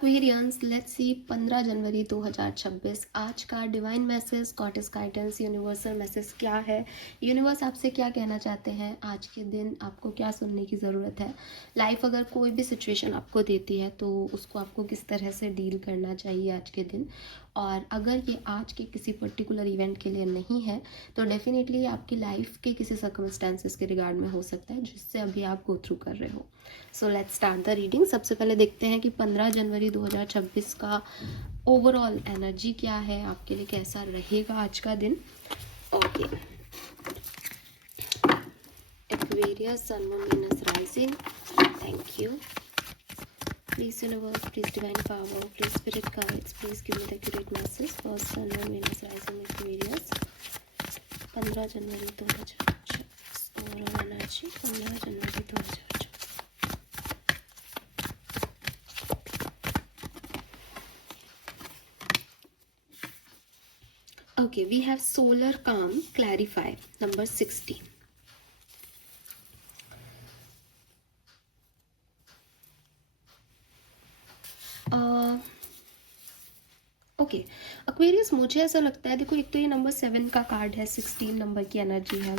Aquarians let's see 15 जनवरी 2026 आज का divine message, goddess guidance, universal message क्या है। यूनिवर्स आपसे क्या कहना चाहते हैं आज के दिन, आपको क्या सुनने की ज़रूरत है। लाइफ अगर कोई भी सिचुएशन आपको देती है तो उसको आपको किस तरह से डील करना चाहिए आज के दिन। और अगर ये आज के किसी पर्टिकुलर इवेंट के लिए नहीं है तो डेफिनेटली आपकी लाइफ के किसी सर्कमस्टेंसेस के रिगार्ड में हो सकता है जिससे अभी आप गो थ्रू कर रहे हो। So let's start the reading. सबसे पहले देखते हैं कि 15 जनवरी 2026 का ओवरऑल एनर्जी क्या है, आपके लिए कैसा रहेगा आज का दिन। Okay, Aquarius, sun, moon, Venus, rising. Thank you. Please universe, please divine power, please spirit guides, please give me the accurate message for Sun, Moon, Venus, Rising, Aquarius 15 January 2026 overall energy 15 January 2026। Okay, we have solar calm clarify number 60. Okay Aquarius, मुझे ऐसा लगता है, देखो एक तो ये number 7 का card है, 16 नंबर की एनर्जी है।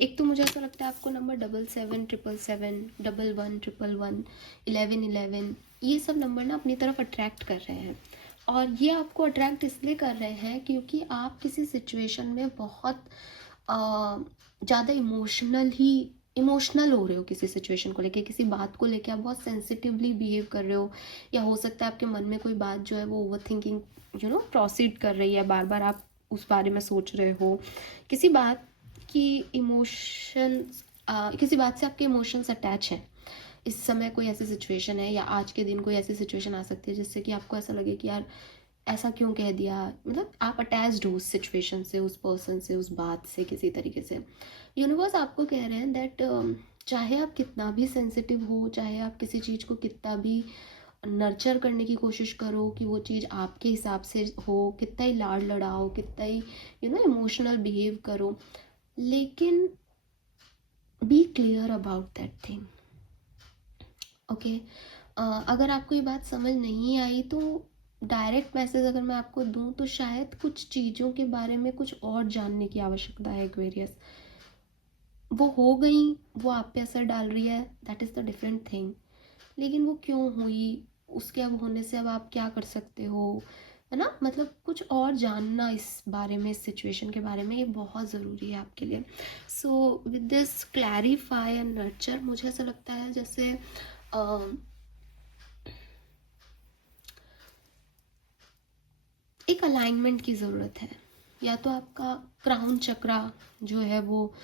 एक तो मुझे ऐसा लगता है आपको नंबर 7777, 1111, 1111 ये सब नंबर ना अपनी तरफ अट्रैक्ट कर रहे हैं। और ये आपको अट्रैक्ट इसलिए कर रहे हैं क्योंकि आप किसी सिचुएशन में बहुत ज़्यादा इमोशनल हो रहे हो, किसी सिचुएशन को लेके, किसी बात को लेके आप बहुत सेंसिटिवली बिहेव कर रहे हो, या हो सकता है आपके मन में कोई बात जो है वो ओवर थिंकिंग प्रोसीड कर रही है, बार बार आप उस बारे में सोच रहे हो। किसी बात की इमोशंस किसी बात से आपके इमोशंस अटैच हैं। इस समय कोई ऐसी सिचुएशन है या आज के दिन कोई ऐसी सिचुएशन आ सकती है जिससे कि आपको ऐसा लगे कि यार ऐसा क्यों कह दिया, मतलब आप अटैच्ड हो उस सिचुएशन से, उस पर्सन से, उस बात से किसी तरीके से। यूनिवर्स आपको कह रहे हैं दैट चाहे आप कितना भी सेंसिटिव हो, चाहे आप किसी चीज़ को कितना भी नर्चर करने की कोशिश करो कि वो चीज़ आपके हिसाब से हो, कितना ही लाड़ लड़ाओ, कितना ही इमोशनल बिहेव करो, लेकिन be clear about that thing. Okay, अगर आपको ये बात समझ नहीं आई तो डायरेक्ट मैसेज अगर मैं आपको दूं तो शायद कुछ चीज़ों के बारे में कुछ और जानने की आवश्यकता है एक्वेरियस। वो हो गई, वो आप पे असर डाल रही है, that is the different thing, लेकिन वो क्यों हुई, उसके अब होने से अब आप क्या कर सकते हो, है ना। मतलब कुछ और जानना इस बारे में, इस सिचुएशन के बारे में, ये बहुत ज़रूरी है आपके लिए। So with this clarify and nurture, मुझे ऐसा लगता है जैसे एक अलाइनमेंट की ज़रूरत है। या तो आपका क्राउन चक्रा जो है वो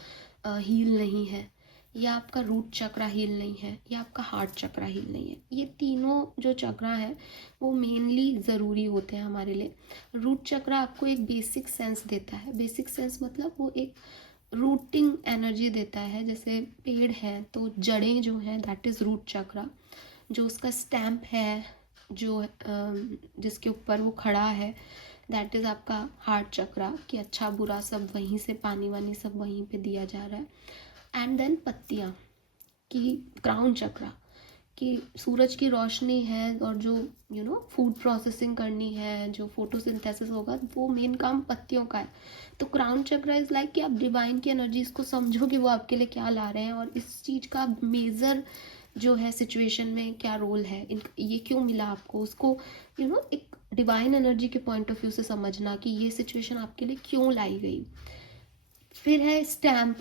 हील नहीं है, या आपका रूट चक्रा हील नहीं है, या आपका हार्ट चक्रा हील नहीं है। ये तीनों जो चक्रा है वो मेनली ज़रूरी होते हैं हमारे लिए। रूट चक्रा आपको एक बेसिक सेंस देता है। बेसिक सेंस मतलब वो एक रूटिंग एनर्जी देता है। जैसे पेड़ है तो जड़ें जो हैं दैट इज़ रूट चक्रा। जो उसका स्टैम्प है, जो जिसके ऊपर वो खड़ा है, दैट इज़ आपका हार्ट चक्रा, कि अच्छा बुरा सब वहीं से, पानी वानी सब वहीं पे दिया जा रहा है। एंड देन पत्तियाँ की क्राउन चक्रा, कि सूरज की रोशनी है और जो फूड प्रोसेसिंग करनी है, जो फोटोसिंथेसिस होगा, वो मेन काम पत्तियों का है। तो क्राउन चक्रा इज़ लाइक कि आप डिवाइन की एनर्जीज को समझो कि वो आपके लिए क्या ला रहे हैं, और इस चीज़ का मेजर जो है सिचुएशन में क्या रोल है, ये क्यों मिला आपको, उसको एक डिवाइन एनर्जी के पॉइंट ऑफ व्यू से समझना कि ये सिचुएशन आपके लिए क्यों लाई गई। फिर है स्टैम्प,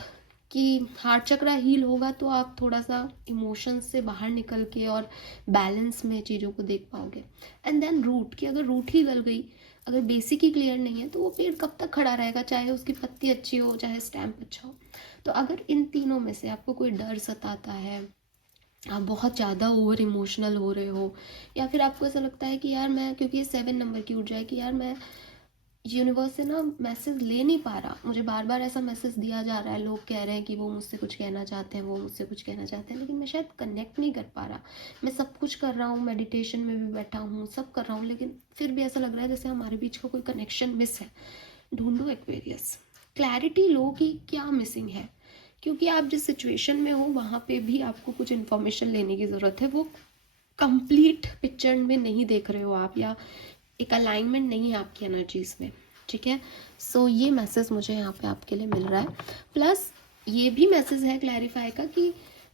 कि हार्ट चक्रा हील होगा तो आप थोड़ा सा इमोशंस से बाहर निकल के और बैलेंस में चीज़ों को देख पाओगे। एंड देन रूट, कि अगर रूट ही गल गई, अगर बेसिक ही क्लियर नहीं है तो वो पेड़ कब तक खड़ा रहेगा, चाहे उसकी पत्ती अच्छी हो, चाहे स्टैम्प अच्छा हो। तो अगर इन तीनों में से आपको कोई डर सताता है, आप बहुत ज़्यादा ओवर इमोशनल हो रहे हो, या फिर आपको ऐसा लगता है कि यार मैं, क्योंकि ये 7 नंबर की ऊर्जा है, कि यार मैं यूनिवर्स से ना मैसेज ले नहीं पा रहा, मुझे बार बार ऐसा मैसेज दिया जा रहा है, लोग कह रहे हैं कि वो मुझसे कुछ कहना चाहते हैं, वो मुझसे कुछ कहना चाहते हैं, लेकिन मैं शायद कनेक्ट नहीं कर पा रहा। मैं सब कुछ कर रहा हूँ, मेडिटेशन में भी बैठा हूँ, सब कर रहा हूँ, लेकिन फिर भी ऐसा लग रहा है जैसे हमारे बीच का कोई कनेक्शन मिस है। ढूंढो एक्वेरियस, क्लैरिटी लो कि क्या मिसिंग है, क्योंकि आप जिस सिचुएशन में हो वहाँ पे भी आपको कुछ इन्फॉर्मेशन लेने की ज़रूरत है। वो कंप्लीट पिक्चर में नहीं देख रहे हो आप, या एक अलाइनमेंट नहीं है आपकी एनर्जीज में, ठीक है। सो ये मैसेज मुझे यहाँ पे आपके लिए मिल रहा है। प्लस ये भी मैसेज है क्लैरिफाई का कि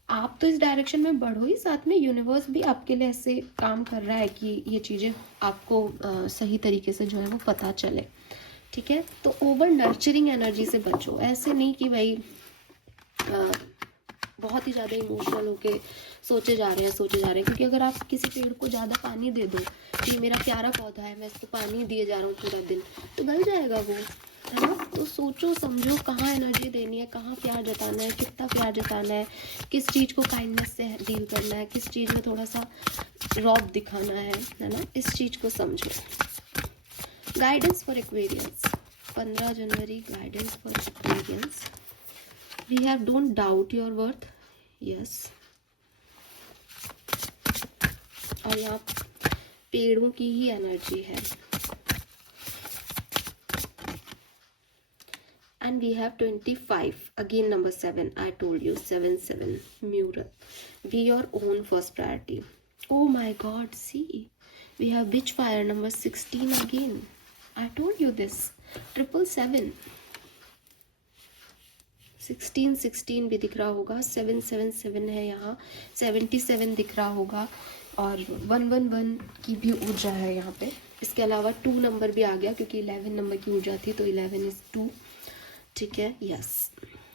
आप तो इस डायरेक्शन में बढ़ो ही, साथ में यूनिवर्स भी आपके लिए ऐसे काम कर रहा है कि ये चीज़ें आपको सही तरीके से जो है वो पता चले, ठीक है। तो ओवर नर्चरिंग एनर्जी से बचो। ऐसे नहीं कि भाई बहुत ही ज़्यादा इमोशनल होके सोचे जा रहे हैं, क्योंकि अगर आप किसी पेड़ को ज़्यादा पानी दे दो कि मेरा प्यारा पौधा है, मैं इसको पानी दिए जा रहा हूँ पूरा दिन, तो गल जाएगा वो, है ना। तो सोचो समझो कहाँ एनर्जी देनी है, कहाँ प्यार जताना है, कितना प्यार जताना है, किस चीज़ को काइंडनेस से डील करना है, किस चीज़ में थोड़ा सा रौब दिखाना है ना, इस चीज़ को समझो। Guidance for Aquarians, 15 January guidance for Aquarians. We have don't doubt your worth, yes। और यहाँ पेड़ों की ही एनर्जी है। And we have 25, again number 7, I told you 7 mural, be your own first priority। Oh my god, see we have witchfire number 16 again, I told you this, 777 16 भी दिख रहा होगा, 777 है यहाँ, 77 दिख रहा होगा, और 111 की भी ऊर्जा है यहाँ पे। इसके अलावा 2 नंबर भी आ गया, क्योंकि 11 नंबर की ऊर्जा थी, तो 11 इज 2, ठीक है, यस।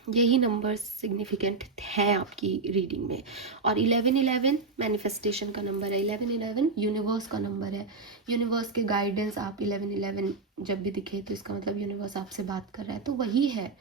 यही नंबर सिग्निफिकेंट है आपकी रीडिंग में। और 11 मैनिफेस्टेशन का नंबर है, 11 यूनिवर्स का नंबर है, यूनिवर्स के गाइडेंस। आप 11 जब भी दिखे तो इसका मतलब यूनिवर्स आपसे बात कर रहा है। तो वही है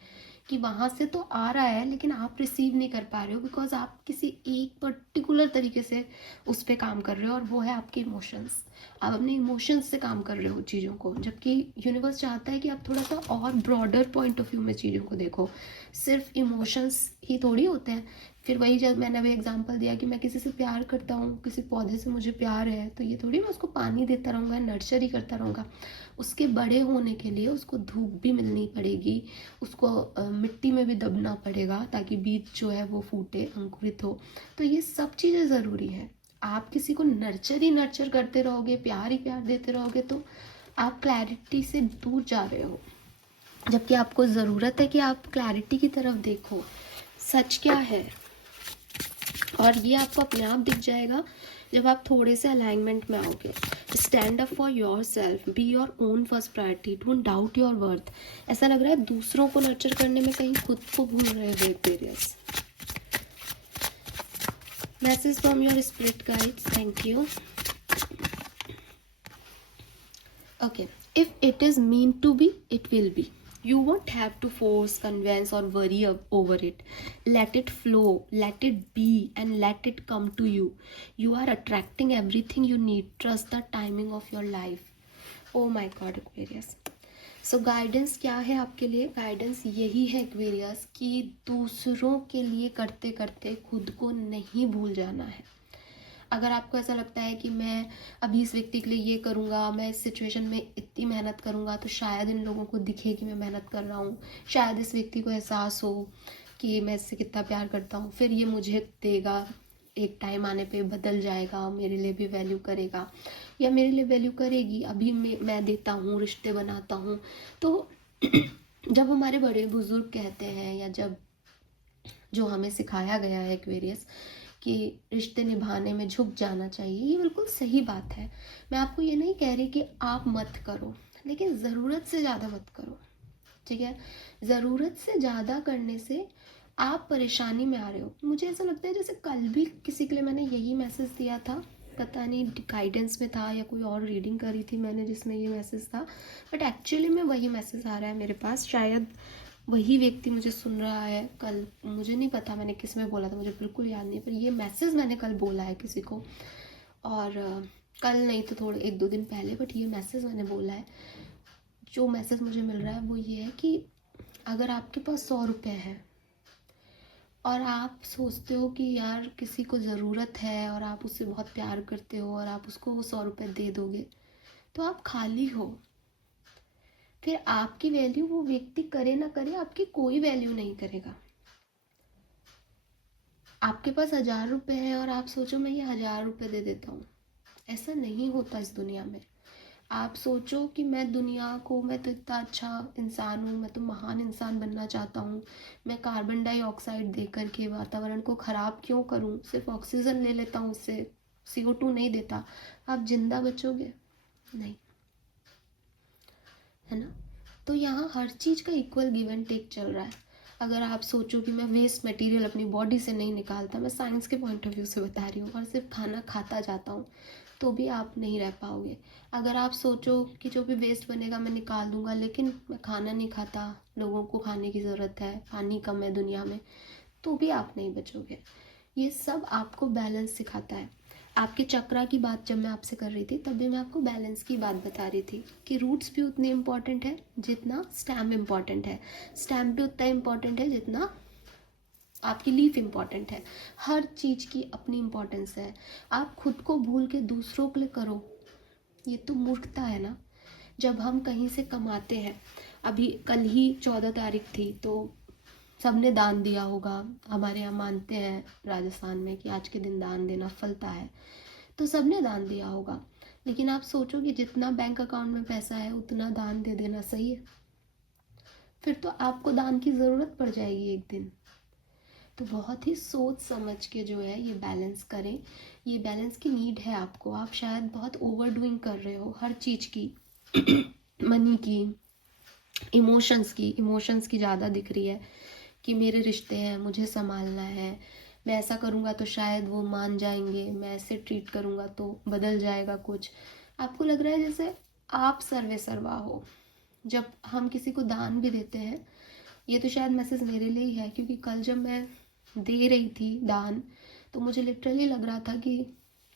कि वहाँ से तो आ रहा है, लेकिन आप रिसीव नहीं कर पा रहे हो, बिकॉज आप किसी एक पर्टिकुलर तरीके से उस पर काम कर रहे हो, और वो है आपके इमोशंस। आप अपने इमोशंस से काम कर रहे हो चीज़ों को, जबकि यूनिवर्स चाहता है कि आप थोड़ा सा और ब्रॉडर पॉइंट ऑफ व्यू में चीज़ों को देखो। सिर्फ इमोशंस ही थोड़ी होते हैं। फिर वही, जब मैंने अभी एग्जांपल दिया कि मैं किसी से प्यार करता हूँ, किसी पौधे से मुझे प्यार है, तो ये थोड़ी मैं उसको पानी देता रहूँगा, नर्चर ही करता रहूँगा। उसके बड़े होने के लिए उसको धूप भी मिलनी पड़ेगी, उसको मिट्टी में भी दबना पड़ेगा, ताकि बीज जो है वो फूटे, अंकुरित हो। तो ये सब चीज़ें ज़रूरी है। आप किसी को नर्चर ही नर्चर करते रहोगे, प्यार ही प्यार देते रहोगे, तो आप क्लैरिटी से दूर जा रहे हो। जबकि आपको ज़रूरत है कि आप क्लैरिटी की तरफ देखो, सच क्या है। और ये आपको अपने आप दिख जाएगा जब आप थोड़े से अलाइनमेंट में आओगे। Stand up for your self, be your own first priority, don't doubt your worth. ऐसा लग रहा है दूसरों को नर्चर करने में कहीं खुद को भूल रहे हो Aquarius. Message from your spirit guides, thank you. Okay, if it is meant to be, it will be. You won't have to force, convince or worry over it. Let it flow, let it be, and let it come to you. You are attracting everything you need. Trust the timing of your life. Oh my God, Aquarius. So guidance क्या है आपके लिए? Guidance यही है Aquarius कि दूसरों के लिए करते करते खुद को नहीं भूल जाना है। अगर आपको ऐसा लगता है कि मैं अभी इस व्यक्ति के लिए ये करूँगा, मैं इस सिचुएशन में इतनी मेहनत करूँगा, तो शायद इन लोगों को दिखे कि मैं मेहनत कर रहा हूँ, शायद इस व्यक्ति को एहसास हो कि मैं इससे कितना प्यार करता हूँ, फिर ये मुझे देगा, एक टाइम आने पे बदल जाएगा, मेरे लिए भी वैल्यू करेगा या मेरे लिए वैल्यू करेगी। अभी मैं देता हूँ, रिश्ते बनाता हूँ। तो जब हमारे बड़े बुजुर्ग कहते हैं, या जब जो हमें सिखाया गया है एक्वेरियस कि रिश्ते निभाने में झुक जाना चाहिए, ये बिल्कुल सही बात है। मैं आपको ये नहीं कह रही कि आप मत करो, लेकिन ज़रूरत से ज़्यादा मत करो, ठीक है। ज़रूरत से ज़्यादा करने से आप परेशानी में आ रहे हो। मुझे ऐसा लगता है जैसे कल भी किसी के लिए मैंने यही मैसेज दिया था, पता नहीं गाइडेंस में था या कोई और रीडिंग करी थी मैंने जिसमें ये मैसेज था, बट एक्चुअली में वही मैसेज आ रहा है मेरे पास। शायद वही व्यक्ति मुझे सुन रहा है। कल मुझे नहीं पता मैंने किस में बोला था, मुझे बिल्कुल याद नहीं, पर ये मैसेज मैंने कल बोला है किसी को, और कल नहीं तो थोड़े 1-2 दिन पहले, बट ये मैसेज मैंने बोला है। जो मैसेज मुझे मिल रहा है वो ये है कि अगर आपके पास 100 रुपये है और आप सोचते हो कि यार किसी को ज़रूरत है और आप उससे बहुत प्यार करते हो और आप उसको वो 100 रुपये दे दोगे, तो आप खाली हो। फिर आपकी वैल्यू वो व्यक्ति करे ना करे, आपकी कोई वैल्यू नहीं करेगा। आपके पास 1000 रुपये है और आप सोचो मैं ये 1000 रुपये दे देता हूँ, ऐसा नहीं होता इस दुनिया में। आप सोचो कि मैं तो इतना अच्छा इंसान हूँ, मैं तो महान इंसान बनना चाहता हूँ, मैं कार्बन डाइऑक्साइड दे करके वातावरण को ख़राब क्यों करूँ, सिर्फ ऑक्सीजन ले लेता हूँ, उससे CO2 नहीं देता। आप जिंदा बचोगे? नहीं, है ना। तो यहाँ हर चीज़ का इक्वल गिव एंड टेक चल रहा है। अगर आप सोचो कि मैं वेस्ट मटेरियल अपनी बॉडी से नहीं निकालता, मैं साइंस के पॉइंट ऑफ व्यू से बता रही हूँ, और सिर्फ खाना खाता जाता हूँ, तो भी आप नहीं रह पाओगे। अगर आप सोचो कि जो भी वेस्ट बनेगा मैं निकाल दूंगा, लेकिन मैं खाना नहीं खाता, लोगों को खाने की ज़रूरत है, पानी कम है दुनिया में, तो भी आप नहीं बचोगे। ये सब आपको बैलेंस सिखाता है। आपके चक्रा की बात जब मैं आपसे कर रही थी, तब भी मैं आपको बैलेंस की बात बता रही थी कि रूट्स भी उतने इम्पॉर्टेंट है जितना स्टेम इम्पॉर्टेंट है, स्टेम भी उतना इम्पॉर्टेंट है जितना आपकी लीफ इम्पॉर्टेंट है। हर चीज़ की अपनी इम्पोर्टेंस है। आप खुद को भूल के दूसरों के लिए करो, ये तो मूर्खता है ना। जब हम कहीं से कमाते हैं, अभी कल ही 14 तारीख थी, तो सबने दान दिया होगा। हमारे यहाँ मानते हैं राजस्थान में कि आज के दिन दान देना फलता है, तो सबने दान दिया होगा। लेकिन आप सोचो कि जितना बैंक अकाउंट में पैसा है उतना दान दे देना सही है? फिर तो आपको दान की ज़रूरत पड़ जाएगी एक दिन। तो बहुत ही सोच समझ के जो है ये बैलेंस करें। ये बैलेंस की नीड है आपको। आप शायद बहुत ओवर डूइंग कर रहे हो हर चीज़ की मनी की, इमोशंस की ज़्यादा दिख रही है कि मेरे रिश्ते हैं, मुझे संभालना है, मैं ऐसा करूँगा तो शायद वो मान जाएंगे, मैं ऐसे ट्रीट करूँगा तो बदल जाएगा कुछ। आपको लग रहा है जैसे आप सर्वे सर्वा हो। जब हम किसी को दान भी देते हैं, ये तो शायद मैसेज मेरे लिए ही है, क्योंकि कल जब मैं दे रही थी दान, तो मुझे लिटरली लग रहा था कि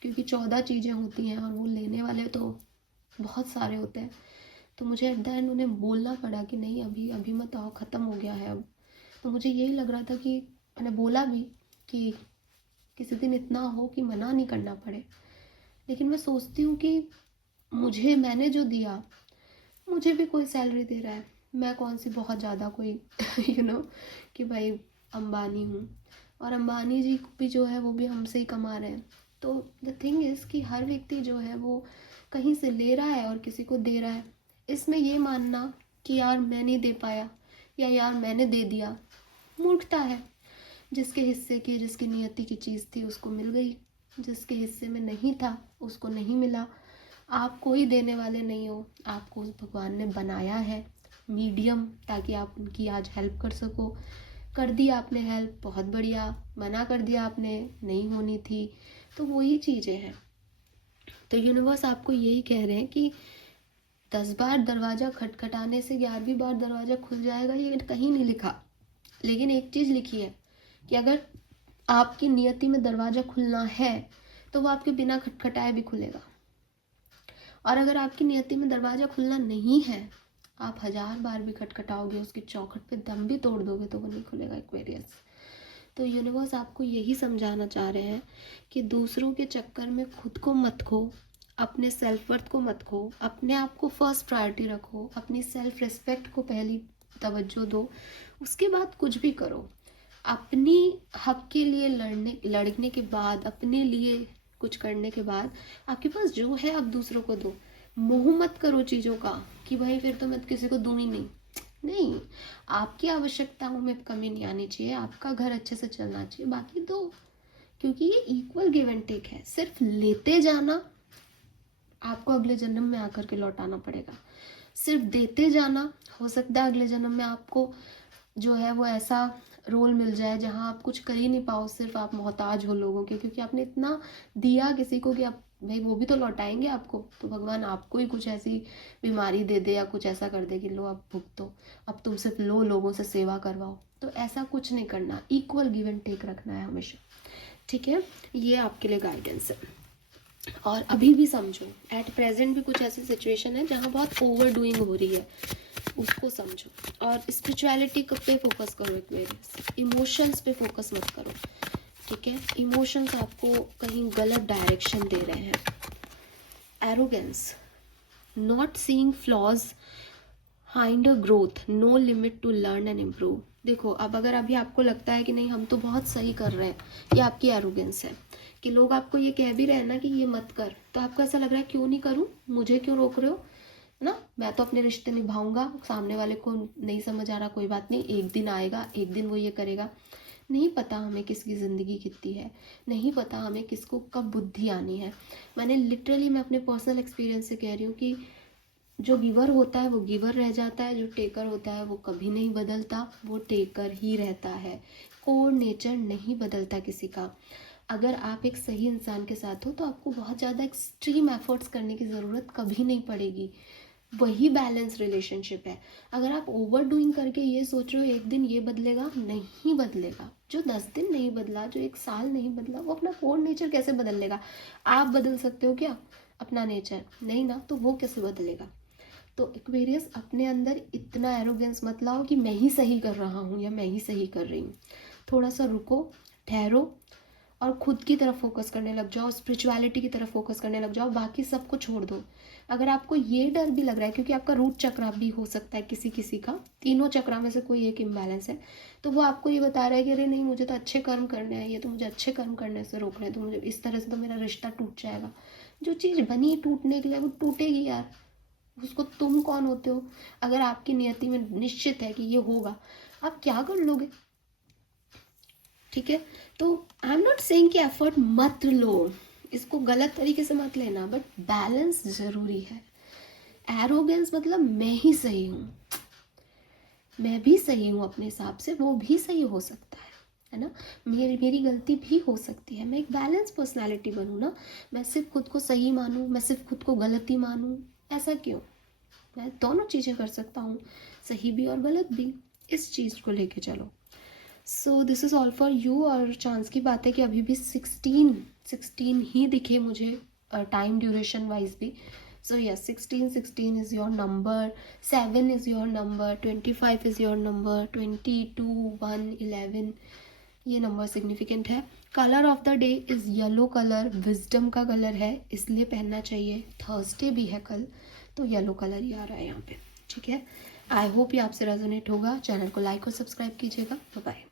क्योंकि 14 चीज़ें होती हैं और वो लेने वाले तो बहुत सारे होते हैं, तो मुझे एट द एंड उन्हें बोलना पड़ा कि नहीं अभी मत आओ, ख़त्म हो गया है अब। तो मुझे यही लग रहा था कि मैंने बोला भी कि किसी दिन इतना हो कि मना नहीं करना पड़े। लेकिन मैं सोचती हूँ कि मैंने जो दिया, मुझे भी कोई सैलरी दे रहा है, मैं कौन सी बहुत ज़्यादा कोई कि भाई अंबानी हूँ, और अंबानी जी भी जो है वो भी हमसे ही कमा रहे हैं। तो द थिंग इज़ कि हर व्यक्ति जो है वो कहीं से ले रहा है और किसी को दे रहा है। इसमें ये मानना कि यार मैं नहीं दे पाया या यार मैंने दे दिया, मूर्खता है। जिसके हिस्से की, जिसकी नियति की चीज़ थी उसको मिल गई, जिसके हिस्से में नहीं था उसको नहीं मिला। आप कोई देने वाले नहीं हो, आपको भगवान ने बनाया है मीडियम, ताकि आप उनकी आज हेल्प कर सको। कर दिया आपने हेल्प, बहुत बढ़िया। मना कर दिया आपने, नहीं होनी थी, तो वही चीज़ें हैं। तो यूनिवर्स आपको यही कह रहे हैं कि 10 बार दरवाज़ा खटखटाने से 11वीं बार दरवाज़ा खुल जाएगा, ये कहीं नहीं लिखा। लेकिन एक चीज़ लिखी है कि अगर आपकी नियति में दरवाज़ा खुलना है तो वो आपके बिना खटखटाए भी खुलेगा, और अगर आपकी नियति में दरवाज़ा खुलना नहीं है, आप 1000 बार भी खटखटाओगे, उसकी चौखट पे दम भी तोड़ दोगे तो वो नहीं खुलेगा। एक्वेरियस। तो यूनिवर्स आपको यही समझाना चाह रहे हैं कि दूसरों के चक्कर में खुद को मत खो, अपने सेल्फ वर्थ को मत खो, अपने आप को फर्स्ट प्रायोरिटी रखो, अपनी सेल्फ रिस्पेक्ट को पहली तवज्जो दो, उसके बाद कुछ भी करो। अपनी हक के लिए लड़ने के बाद, अपने लिए कुछ करने के बाद, आपके पास जो है आप दूसरों को दो। मोह मत करो चीज़ों का कि भाई फिर तो मैं किसी को दूँ ही नहीं। आपकी आवश्यकताओं में कमी नहीं आनी चाहिए, आपका घर अच्छे से चलना चाहिए, बाकी दो। क्योंकि ये इक्वल गिव एंड टेक है। सिर्फ लेते जाना आपको अगले जन्म में आकर के लौटाना पड़ेगा। सिर्फ देते जाना, हो सकता है अगले जन्म में आपको जो है वो ऐसा रोल मिल जाए जहाँ आप कुछ कर ही नहीं पाओ, सिर्फ आप मोहताज हो लोगों के, क्योंकि आपने इतना दिया किसी को कि आप भाई वो भी तो लौटाएंगे आपको। तो भगवान आपको ही कुछ ऐसी बीमारी दे दे या कुछ ऐसा कर दे कि लो अब भुगतो, अब तुम सिर्फ लो, लोगों से सेवा करवाओ। तो ऐसा कुछ नहीं करना, इक्वल गिव एंड टेक रखना है हमेशा। ठीक है, ये आपके लिए गाइडेंस है। और अभी भी समझो, एट प्रेजेंट भी कुछ ऐसी सिचुएशन है जहाँ बहुत ओवर डूइंग हो रही है, उसको समझो। और स्पिरिचुअलिटी पे फोकस करो, एक्वेरियस। इमोशंस पे फोकस मत करो, ठीक है। इमोशंस आपको कहीं गलत डायरेक्शन दे रहे हैं। Arrogance, not seeing flaws, hinder growth, no limit to learn and improve. देखो, अब अगर अभी आपको लगता है कि नहीं हम तो बहुत सही कर रहे हैं, ये आपकी एरोगेंस है कि लोग आपको ये कह भी रहे हैं ना कि ये मत कर, तो आपको ऐसा लग रहा है क्यों नहीं करूँ, मुझे क्यों रोक रहे हो ना, मैं तो अपने रिश्ते निभाऊंगा, सामने वाले को नहीं समझ आ रहा कोई बात नहीं, एक दिन आएगा, एक दिन वो ये करेगा। नहीं पता हमें किसकी ज़िंदगी कितनी है, नहीं पता हमें किसको कब बुद्धि आनी है। मैंने लिटरली, मैं अपने पर्सनल एक्सपीरियंस से कह रही हूँ कि जो गिवर होता है वो गिवर रह जाता है, जो टेकर होता है वो कभी नहीं बदलता, वो टेकर ही रहता है। कोर नेचर नहीं बदलता किसी का। अगर आप एक सही इंसान के साथ हो तो आपको बहुत ज़्यादा एक्सट्रीम एफर्ट्स करने की ज़रूरत कभी नहीं पड़ेगी। वही बैलेंस रिलेशनशिप है। अगर आप ओवर डूइंग करके ये सोच रहे हो एक दिन ये बदलेगा, नहीं बदलेगा। जो 10 दिन नहीं बदला, जो 1 साल नहीं बदला, वो अपना कोर नेचर कैसे बदल लेगा? आप बदल सकते हो क्या अपना नेचर? नहीं ना, तो वो कैसे बदलेगा? तो एक्वेरियस, अपने अंदर इतना एरोगेंस मत लाओ कि मैं ही सही कर रहा हूँ या मैं ही सही कर रही हूँ। थोड़ा सा रुको, ठहरो और खुद की तरफ फोकस करने लग जाओ, स्पिरिचुअलिटी की तरफ फोकस करने लग जाओ, बाकी सबको छोड़ दो। अगर आपको ये डर भी लग रहा है, क्योंकि आपका रूट चक्र भी हो सकता है किसी किसी का, तीनों चक्रा में से कोई एक इम्बैलेंस है, तो वो आपको ये बता रहा है कि अरे नहीं, मुझे तो अच्छे कर्म करने हैं, ये तो मुझे अच्छे कर्म करने से रोक रहे हैं, तो मुझे इस तरह से तो मेरा रिश्ता टूट जाएगा। जो चीज़ बनी टूटने के लिए वो टूटेगी यार, उसको तुम कौन होते हो? अगर आपकी नियति में निश्चित है कि ये होगा, आप क्या कर लोगे? ठीक है, तो आई एम नॉट सेइंग कि एफर्ट मत लो, इसको गलत तरीके से मत लेना, बट बैलेंस जरूरी है। एरोगेंस मतलब मैं ही सही हूँ, मैं भी सही हूँ अपने हिसाब से, वो भी सही हो सकता है ना, मेरी गलती भी हो सकती है। मैं एक बैलेंस पर्सनालिटी बनूँ ना, मैं सिर्फ खुद को सही मानूँ, मैं सिर्फ खुद को गलती मानूँ, ऐसा क्यों? मैं दोनों चीज़ें कर सकता हूँ, सही भी और गलत भी। इस चीज़ को लेके चलो। So this is all for you. और चांस की बात है कि अभी भी 16 ही दिखे मुझे टाइम ड्यूरेशन वाइज भी। So yes, 16 is your number, 7 is your number, 25 is your number, 22, 1, 11 ये नंबर सिग्निफिकेंट है। Colour of the day is yellow colour, wisdom का कलर है, इसलिए पहनना चाहिए। थर्सडे भी है कल, तो येलो कलर ही आ रहा है यहाँ पे। ठीक है, आई होप ये आपसे रेजोनेट होगा। चैनल को लाइक और सब्सक्राइब कीजिएगा। Bye bye.